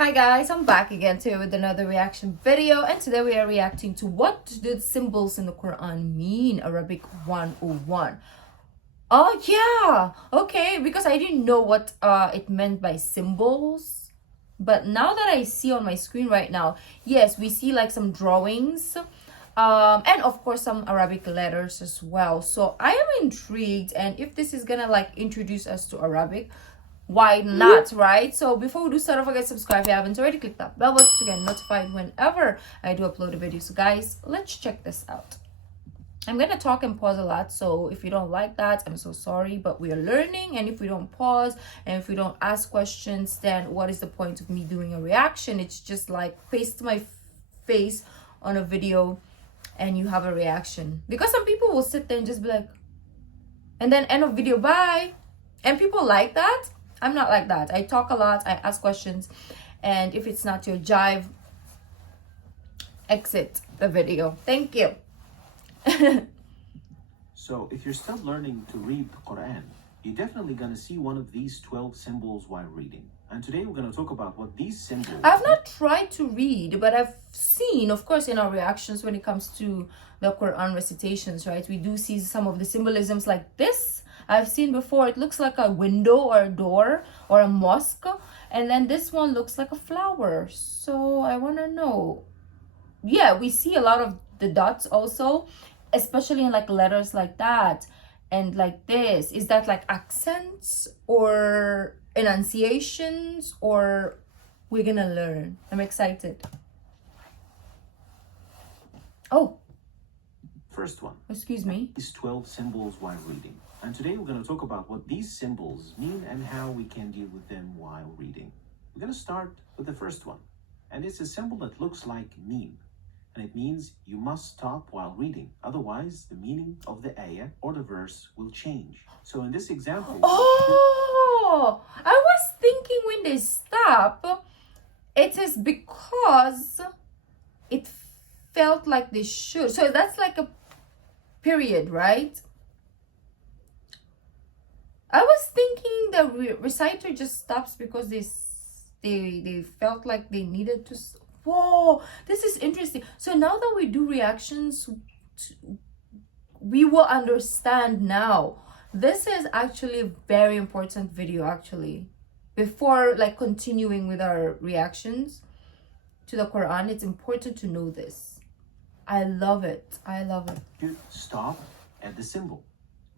Hi guys, I'm back again today with another reaction video, and today we are reacting to what do the symbols in the Quran mean, Arabic 101. Oh yeah, okay, because I didn't know what it meant by symbols, but now that I see on my screen right now, yes, we see like some drawings, and of course some Arabic letters as well. So I am intrigued, and if this is gonna like introduce us to Arabic, why not, right? So before we do start, don't forget to subscribe if you haven't already. Click that bell button to get notified whenever I do upload a video. So guys, let's check this out. I'm gonna talk and pause a lot, so if you don't like that, I'm so sorry, but we are learning, and if we don't pause and if we don't ask questions, then what is the point of me doing a reaction? It's just like paste my face on a video and you have a reaction, because some people will sit there and just be like, and then end of video, bye. And people like that. I'm not like that. I talk a lot, I ask questions, and if it's not your jive, exit the video. Thank you. So if you're still learning to read the Quran, you're definitely going to see one of these 12 symbols while reading. And today we're going to talk about what these symbols I've not tried to read, but I've seen, of course, in our reactions when it comes to the Quran recitations, right? We do see some of the symbolisms like this. I've seen before. It looks like a window or a door or a mosque. And then this one looks like a flower. So I want to know. Yeah, we see a lot of the dots also, especially in like letters like that and like this. Is that like accents or enunciations, or we're gonna learn? I'm excited. Oh, first one, excuse me. these 12 symbols while reading. And today we're going to talk about what these symbols mean and how we can deal with them while reading. We're going to start with the first one, and it's a symbol that looks like meme, and it means you must stop while reading, otherwise the meaning of the ayah or the verse will change. So in this example, Oh, I was thinking when they stop, it is because it felt like they should. So that's like a period, right? I was thinking the reciter just stops because they felt like they needed to. Whoa, this is interesting. So now that we do reactions, we will understand now. This is actually a very important video, actually. Before like continuing with our reactions to the Quran, it's important to know this. I love it. I love it. You stop at the symbol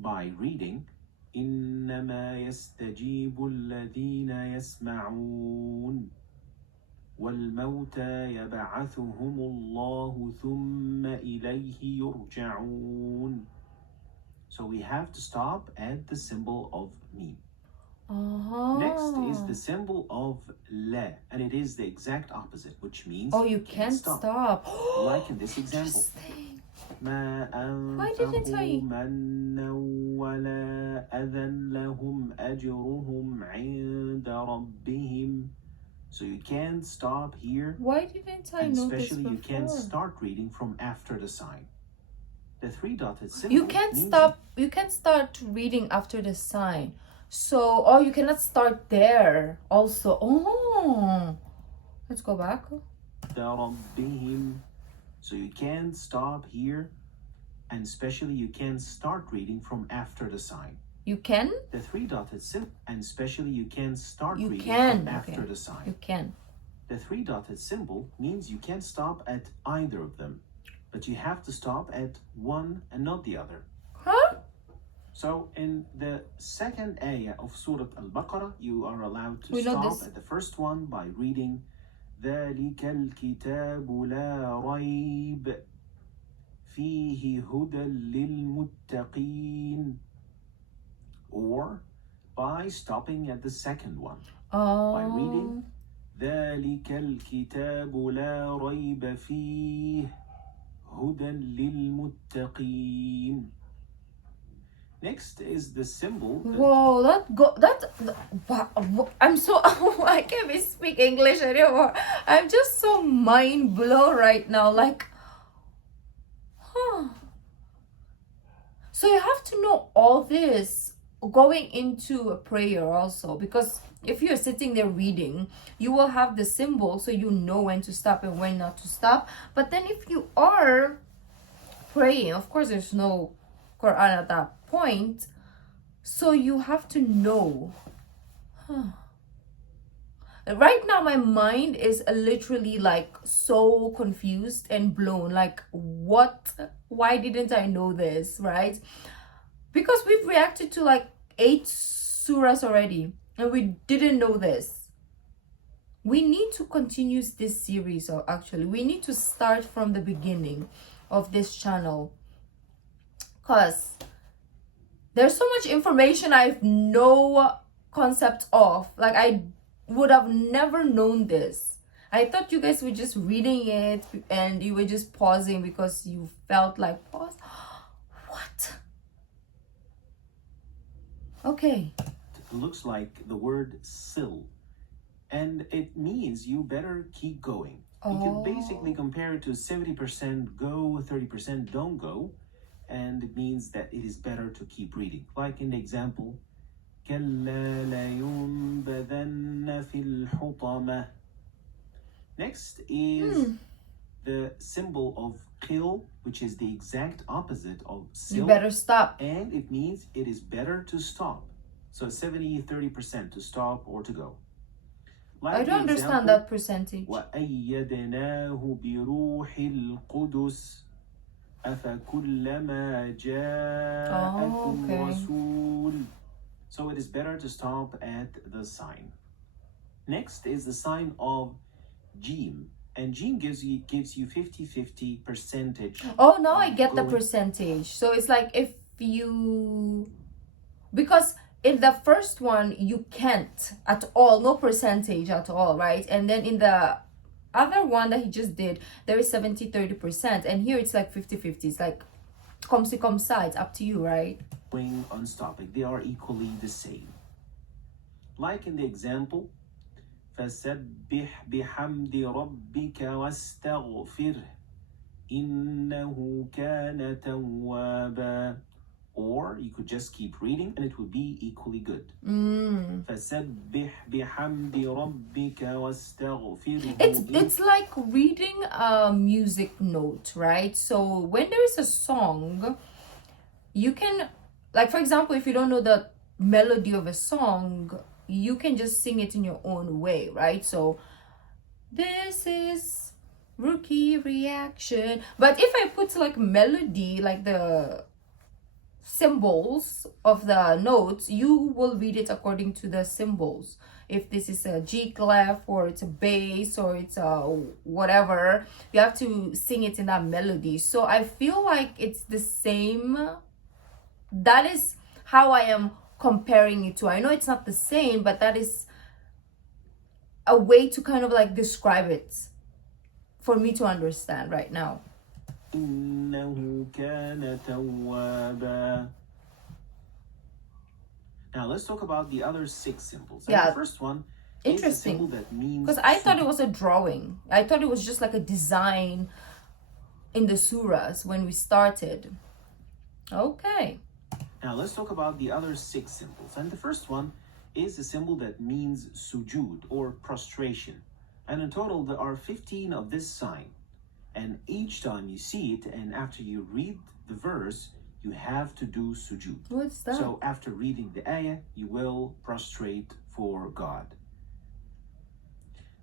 by reading إنما يستجيب الذين يسمعون والموتى يبعثهم الله ثم إليه يرجعون. So we have to stop at the symbol of meme. Next is the symbol of la, and it is the exact opposite, which means you can't stop. Like in this example. ما أنفقوا منا ولا أذى لهم أجرهم عند ربهم. So you can't stop here. Why didn't I know this before? Especially you can't start reading from after the sign. The three dotted symbol. You can't stop. You can't start reading after the sign. So, oh, you cannot start there. Also, oh, let's go back. ربهم. So you can't stop here, and especially you can't start reading from after the sign. You can? The three dotted symbol, and especially you can't start reading from after the sign. You can. The three dotted symbol means you can't stop at either of them, but you have to stop at one and not the other. Huh? So in the second ayah of Surah Al-Baqarah, you are allowed to stop at the first one by reading ذلك الكتاب لا ريب فيه هدى للمتقين, or by stopping at the second one by reading ذلك الكتاب لا ريب فيه هدى للمتقين. Next is the symbol. Whoa, I'm so, I can't even speak English anymore. I'm just so mind blown right now. Like, huh. So you have to know all this going into a prayer also, because if you're sitting there reading, you will have the symbol so you know when to stop and when not to stop. But then if you are praying, of course there's no Quran at that point, so you have to know. Right now my mind is literally like so confused and blown, like why didn't I know this, right? Because we've reacted to like 8 surahs already and we didn't know this. We need to continue this series, or actually we need to start from the beginning of this channel, because there's so much information I have no concept of. Like, I would have never known this. I thought you guys were just reading it and you were just pausing because you felt like pause. What? Okay. It looks like the word sil, and it means you better keep going. You can basically compare it to 70% go, 30% don't go, and it means that it is better to keep reading. Like in the example, كَلَّا لَيُنبَذَنَّ فِي الْحُطَمَةِ. Next is the symbol of qil, which is the exact opposite of sil. You better stop. And it means it is better to stop. So 70-30% to stop or to go. Like I don't understand that percentage. وَأَيَّدْنَاهُ بِرُوحِ الْقُدُسِ أَفَكُلَّمَا جَاءَكُمْ رَسُولٌ. So it is better to stop at the sign. Next is the sign of Jim. And Jim gives you 50-50 percentage. Oh, now I get the percentage. So it's like if you... Because in the first one, you can't at all. No percentage at all, right? And then in the other one that he just did, there is 70-30%. And here it's like 50-50. It's like comme si comme ça. It's up to you, right? On stopping. They are equally the same. Like in the example, فَسَبِّحْ بِحَمْدِ رَبِّكَ وَاسْتَغْفِرْهِ إِنَّهُ كَانَ تَوَّابًا. Or you could just keep reading and it would be equally good. فَسَبِّحْ بِحَمْدِ رَبِّكَ وَاسْتَغْفِرْهِ. It's like reading a music note, right? So when there is a song, you can, like for example, if you don't know the melody of a song, you can just sing it in your own way, right? So this is Rukia reaction. But if I put like melody, like the symbols of the notes, you will read it according to the symbols. If this is a G clef or it's a bass or it's a whatever, you have to sing it in that melody. So I feel like it's the same. That is how I am comparing it to. I know it's not the same, but that is a way to kind of like describe it for me to understand right now. إِنَّهُ كَانَ تَوَّابًا. Now let's talk about the other 6 symbols. And the first one is a symbol that means... Because I thought it was a drawing. I thought it was just like a design in the surahs when we started. Okay. Now let's talk about the other 6 symbols. And the first one is a symbol that means sujud or prostration. And in total there are 15 of this sign. And each time you see it and after you read the verse, you have to do sujud. What's that? So after reading the ayah, you will prostrate for God.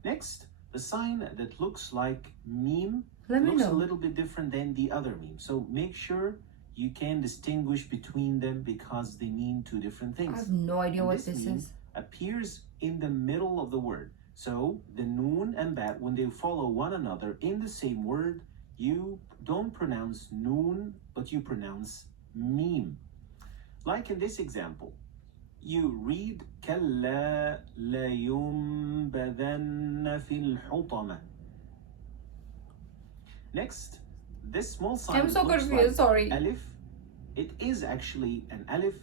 Next, the sign that looks like meme looks a little bit different than the other meme. So make sure you can distinguish between them because they mean 2 different things. I have no idea what this is. Appears in the middle of the word. So the noon and bat, when they follow one another in the same word, you don't pronounce noon, but you pronounce meme. Like in this example, you read كَلَّا لَيُنبَذَنَّ فِي الْحُطَمَةِ. Next, this small sign I'm so confused, like sorry. Alif. It is actually an alif,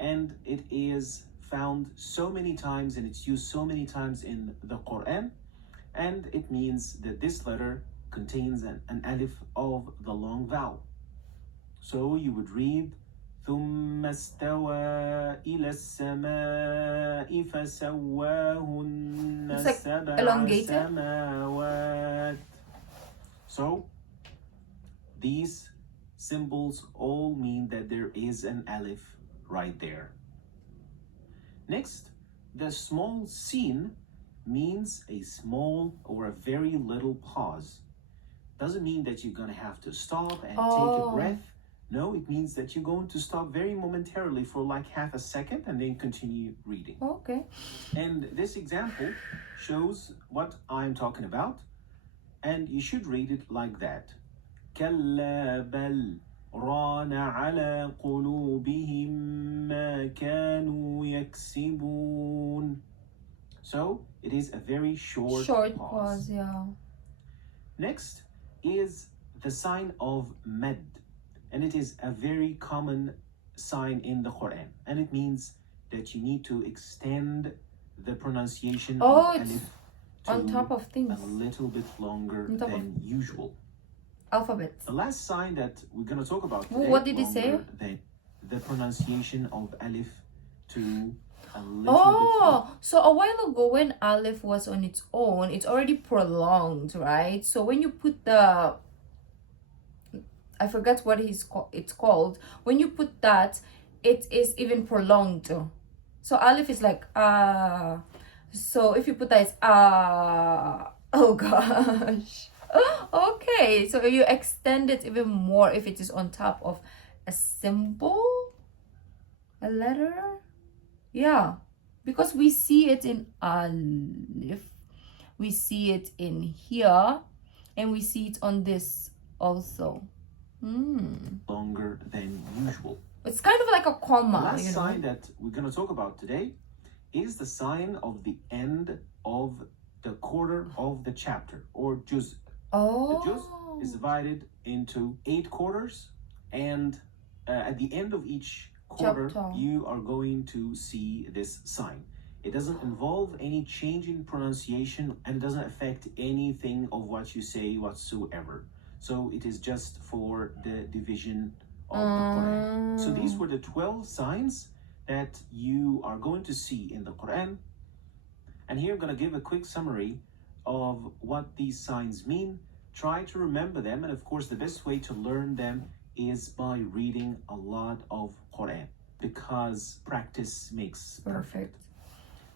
and it is found so many times and it's used so many times in the Quran, and it means that this letter contains an alif of the long vowel. So you would read ثم استوى إلى السماء فسواهن It's like سبع elongated. سماوات. So these symbols all mean that there is an alif right there. Next, the small sin means a small or a very little pause. Doesn't mean that you're going to have to stop and take a breath. No, it means that you're going to stop very momentarily for like half a second and then continue reading. Okay. And this example shows what I'm talking about. And you should read it like that. كلا بل ران على قلوبهم ما كانوا يكسبون. So it is a very short pause, yeah. Next is the sign of med, and it is a very common sign in the Quran, and it means that you need to extend the pronunciation of alif to on top of things, a little bit longer than usual. Alphabet. The last sign that we're going to talk about today, what did he say? The pronunciation of alif to a little bit. So a while ago when alif was on its own, it's already prolonged, right? So when you put the, I forgot what it's called. When you put that, it is even prolonged. So alif is like so if you put that, it's oh gosh. Okay, so you extend it even more if it is on top of a symbol, a letter. Yeah, because we see it in alif, we see it in here, and we see it on this also. Longer than usual. It's kind of like a comma. The last sign that we're going to talk about today is the sign of the end of the quarter of the chapter, or juz. The juz is divided into 8 quarters, and at the end of each quarter, you are going to see this sign. It doesn't involve any change in pronunciation, and it doesn't affect anything of what you say whatsoever. So it is just for the division of the Quran. So these were the 12 signs that you are going to see in the Quran. And here I'm going to give a quick summary of what these signs mean. Try to remember them, and of course the best way to learn them is by reading a lot of Quran, because practice makes perfect.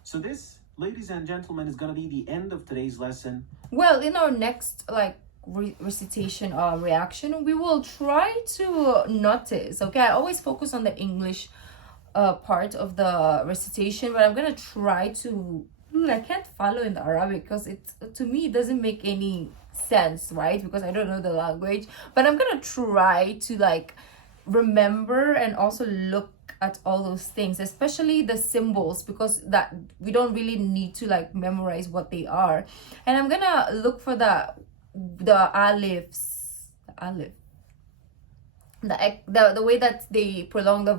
So this, ladies and gentlemen, is going to be the end of today's lesson. Well, in our next recitation or reaction, we will try to notice, okay, I always focus on the English part of the recitation, but I'm gonna try to I can't follow in the Arabic because to me it doesn't make any sense, right? Because I don't know the language, but I'm gonna try to remember and also look at all those things, especially the symbols, because that we don't really need to memorize what they are. And I'm gonna look for the alifs, the way that they prolong the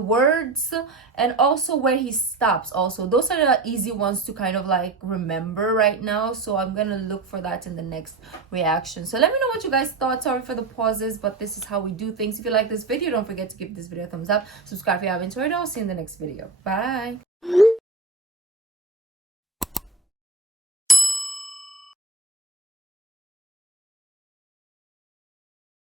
words, and also where he stops. Also, those are the easy ones to kind of remember right now. So I'm gonna look for that in the next reaction. So let me know what you guys thought. Sorry for the pauses, but this is how we do things. If you like this video, don't forget to give this video a thumbs up, subscribe if you haven't already. I'll see you in the next video. Bye.